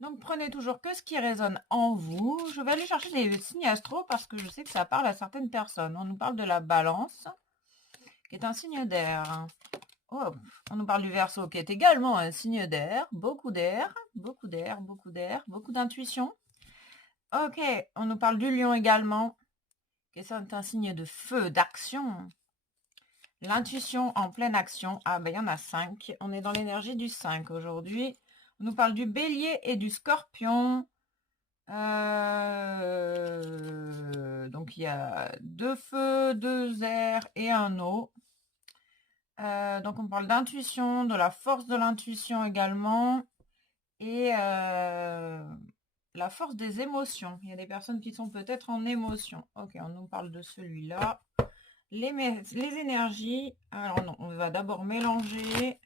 Donc prenez toujours que ce qui résonne en vous. Je vais aller chercher des signes astro parce que je sais que ça parle à certaines personnes. On nous parle de la balance, qui est un signe d'air. Oh, on nous parle du Verseau, qui est également un signe d'air. Beaucoup d'air, beaucoup d'air, beaucoup d'air, beaucoup d'intuition. Ok, on nous parle du Lion également, qui est un signe de feu, d'action. L'intuition en pleine action. Ah ben il y en a 5. On est dans l'énergie du 5 aujourd'hui. On nous parle du Bélier et du Scorpion. Donc il y a 2 feux, 2 airs et un eau. Donc on parle d'intuition, de la force de l'intuition également. Et la force des émotions. Il y a des personnes qui sont peut-être en émotion. Ok, on nous parle de celui-là. Les énergies. Alors non, on va d'abord mélanger.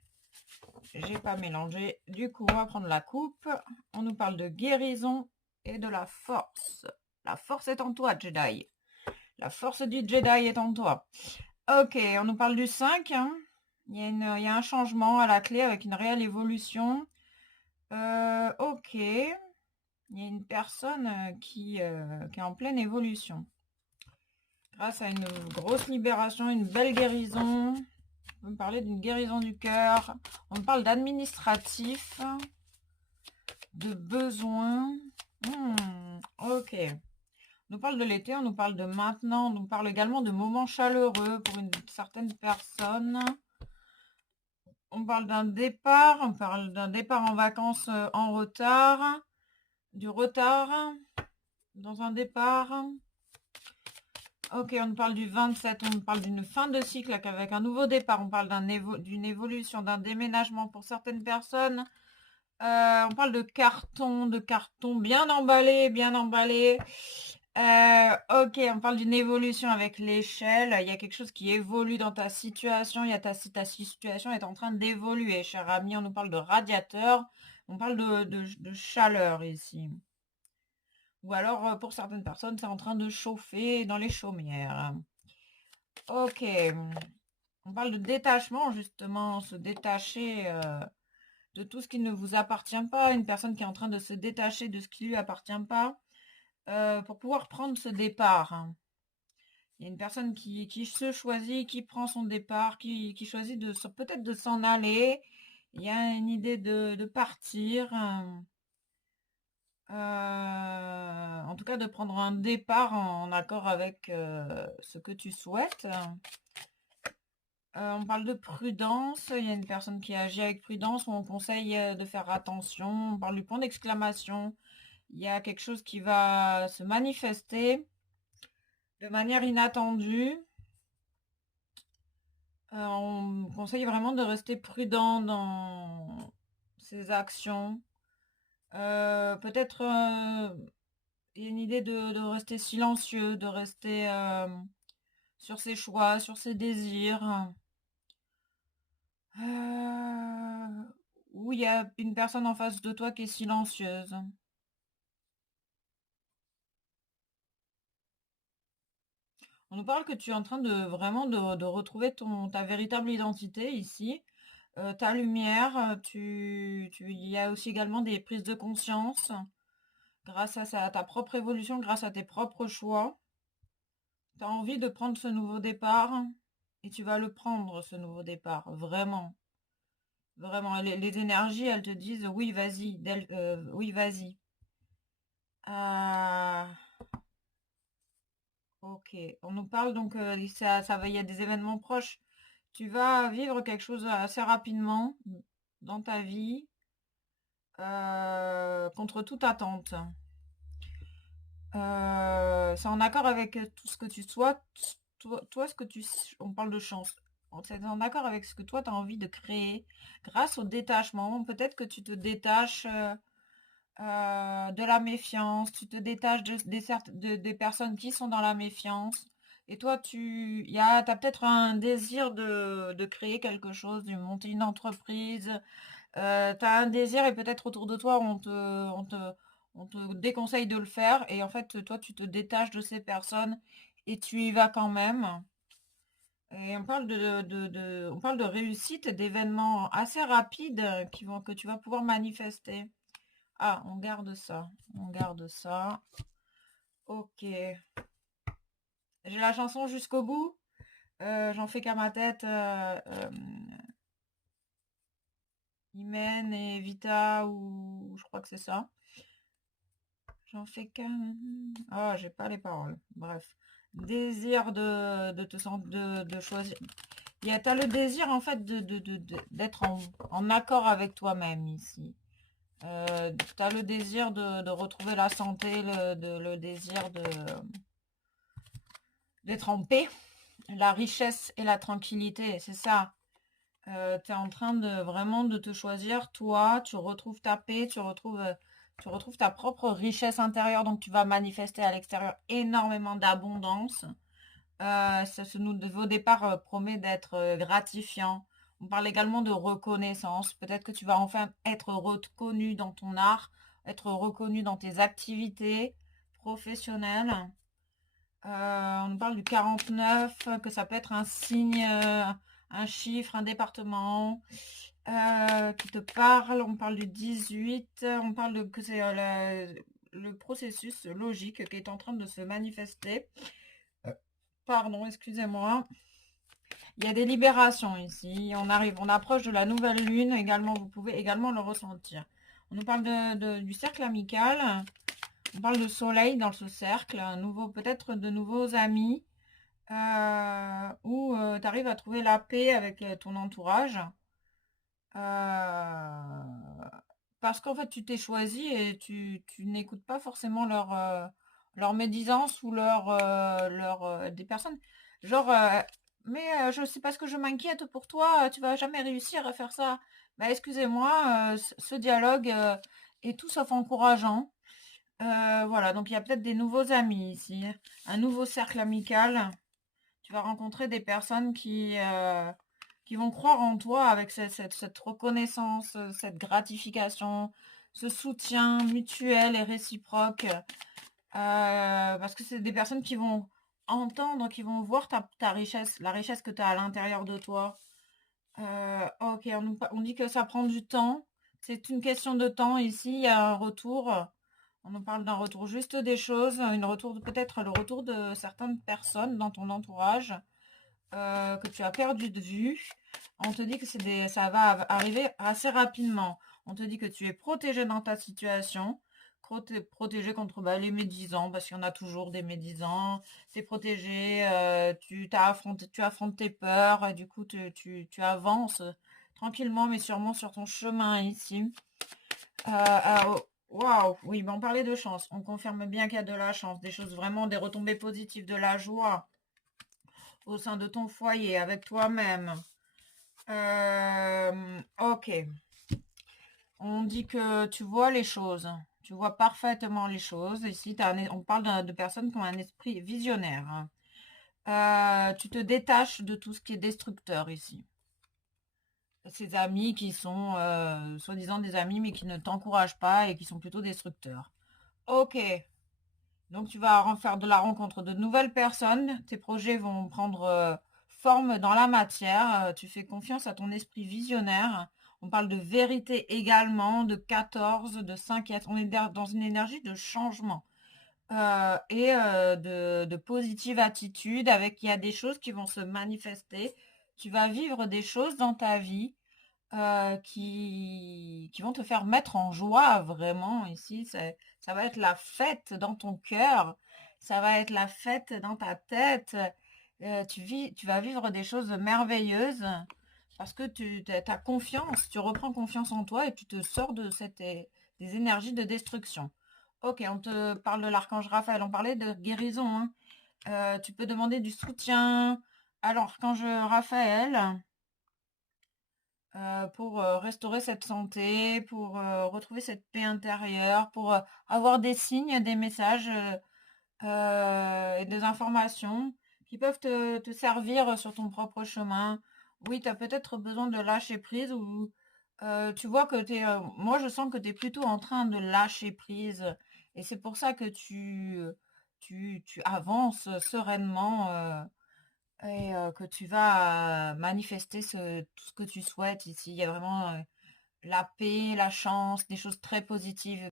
J'ai pas mélangé. Du coup, on va prendre la coupe. On nous parle de guérison et de la force. La force est en toi, Jedi. La force du Jedi est en toi. Ok, on nous parle du 5. Hein. Il y a un changement à la clé avec une réelle évolution. Ok. Il y a une personne qui est en pleine évolution. Grâce à une grosse libération, une belle guérison. On me parler d'une guérison du cœur. On me parle d'administratif, de besoin. Ok. On nous parle de l'été, on nous parle de maintenant, on nous parle également de moments chaleureux pour une certaine personne. On parle d'un départ, on parle d'un départ en vacances en retard, du retard dans un départ. Ok, on nous parle du 27, on nous parle d'une fin de cycle avec un nouveau départ, on parle d'une évolution, d'un déménagement pour certaines personnes. On parle de carton bien emballé, bien emballé. Ok, on parle d'une évolution avec l'échelle. Il y a quelque chose qui évolue dans ta situation. Il y a ta situation est en train d'évoluer, cher ami. On nous parle de radiateur. On parle de chaleur ici. Ou alors, pour certaines personnes, c'est en train de chauffer dans les chaumières. Ok. On parle de détachement, justement. Se détacher de tout ce qui ne vous appartient pas. Une personne qui est en train de se détacher de ce qui lui appartient pas. Pour pouvoir prendre ce départ. Hein. Il y a une personne qui se choisit, qui prend son départ, qui choisit peut-être de s'en aller. Il y a une idée de partir. En tout cas, de prendre un départ en accord avec ce que tu souhaites. On parle de prudence. Il y a une personne qui agit avec prudence. On conseille de faire attention. On parle du point d'exclamation. Il y a quelque chose qui va se manifester de manière inattendue. On conseille vraiment de rester prudent dans ses actions. Peut-être il y a une idée de rester silencieux, de rester sur ses choix, sur ses désirs. Ou il y a une personne en face de toi qui est silencieuse. On nous parle que tu es en train de vraiment de retrouver ta véritable identité ici. Ta lumière, il y a aussi également des prises de conscience grâce à ta propre évolution, grâce à tes propres choix. Tu as envie de prendre ce nouveau départ et tu vas le prendre, ce nouveau départ, vraiment. Vraiment, les énergies, elles te disent oui, vas-y, oui, vas-y. Ah, ok. On nous parle donc, il y a des événements proches. Tu vas vivre quelque chose assez rapidement dans ta vie, contre toute attente. C'est en accord avec tout ce que tu souhaites. Toi, on parle de chance. C'est en accord avec ce que toi, tu as envie de créer grâce au détachement. Peut-être que tu te détaches de la méfiance, tu te détaches des personnes qui sont dans la méfiance. Et toi, t'as peut-être un désir de créer quelque chose, de monter une entreprise. Tu as un désir et peut-être autour de toi, on te déconseille de le faire. Et en fait, toi, tu te détaches de ces personnes et tu y vas quand même. Et on parle de réussite, d'événements assez rapides que tu vas pouvoir manifester. Ah, on garde ça. On garde ça. Ok. J'ai la chanson jusqu'au bout. J'en fais qu'à ma tête. Imen et Vita, ou je crois que c'est ça. J'en fais qu'à... Ah, j'ai pas les paroles. Bref. Désir de te sentir, de choisir. T'as le désir, en fait, d'être en accord avec toi-même, ici. T'as le désir de retrouver la santé, le désir d'être en paix, la richesse et la tranquillité, c'est ça. Tu es en train de vraiment de te choisir, toi, tu retrouves ta paix, tu retrouves ta propre richesse intérieure, donc tu vas manifester à l'extérieur énormément d'abondance. Ce nouveau départ promet d'être gratifiant. On parle également de reconnaissance. Peut-être que tu vas enfin être reconnu dans ton art, être reconnu dans tes activités professionnelles. On parle du 49, que ça peut être un signe, un chiffre, un département qui te parle. On parle du 18, on parle que c'est le processus logique qui est en train de se manifester. Pardon, excusez-moi. Il y a des libérations ici. On approche de la nouvelle lune également. Vous pouvez également le ressentir. On nous parle du cercle amical. On parle de soleil dans ce cercle. Peut-être de nouveaux amis. Où tu arrives à trouver la paix avec ton entourage. Parce qu'en fait, tu t'es choisi et tu n'écoutes pas forcément leur médisance ou des personnes. Genre, mais je sais pas ce que je m'inquiète pour toi, tu vas jamais réussir à faire ça. Bah, excusez-moi, ce dialogue est tout sauf encourageant. Voilà, donc il y a peut-être des nouveaux amis ici, un nouveau cercle amical. Tu vas rencontrer des personnes qui vont croire en toi avec cette reconnaissance, cette gratification, ce soutien mutuel et réciproque. Parce que c'est des personnes qui vont entendre, qui vont voir ta richesse, la richesse que tu as à l'intérieur de toi. Ok, on dit que ça prend du temps. C'est une question de temps. Ici, il y a un retour. On nous parle d'un retour juste des choses, peut-être le retour de certaines personnes dans ton entourage que tu as perdu de vue. On te dit que ça va arriver assez rapidement. On te dit que tu es protégé dans ta situation, protégé contre les médisants, parce qu'il y en a toujours des médisants. Tu es protégé, tu affrontes tes peurs, et du coup tu avances tranquillement mais sûrement sur ton chemin ici. Waouh, oui, mais on parlait de chance. On confirme bien qu'il y a de la chance, des choses vraiment, des retombées positives, de la joie au sein de ton foyer, avec toi-même. Ok. On dit que tu vois les choses. Tu vois parfaitement les choses. Ici, on parle de personnes qui ont un esprit visionnaire, hein. Tu te détaches de tout ce qui est destructeur ici. Ces amis qui sont soi-disant des amis, mais qui ne t'encouragent pas et qui sont plutôt destructeurs. Ok. Donc tu vas faire de la rencontre de nouvelles personnes. Tes projets vont prendre forme dans la matière. Tu fais confiance à ton esprit visionnaire. On parle de vérité également, de 14, de 5. On est dans une énergie de changement et de positive attitude. Il y a des choses qui vont se manifester. Tu vas vivre des choses dans ta vie qui vont te faire mettre en joie vraiment ici. Ça va être la fête dans ton cœur, ça va être la fête dans ta tête. Tu vas vivre des choses merveilleuses parce que tu as confiance, tu reprends confiance en toi et tu te sors des énergies de destruction. Ok, on te parle de l'archange Raphaël, on parlait de guérison, hein. Tu peux demander du soutien à l'archange Raphaël pour restaurer cette santé, pour retrouver cette paix intérieure, pour avoir des signes, des messages et des informations qui peuvent te servir sur ton propre chemin. Oui, tu as peut-être besoin de lâcher prise ou tu vois que moi je sens que tu es plutôt en train de lâcher prise et c'est pour ça que tu avances sereinement. Et que tu vas manifester tout ce que tu souhaites ici. Il y a vraiment la paix, la chance, des choses très positives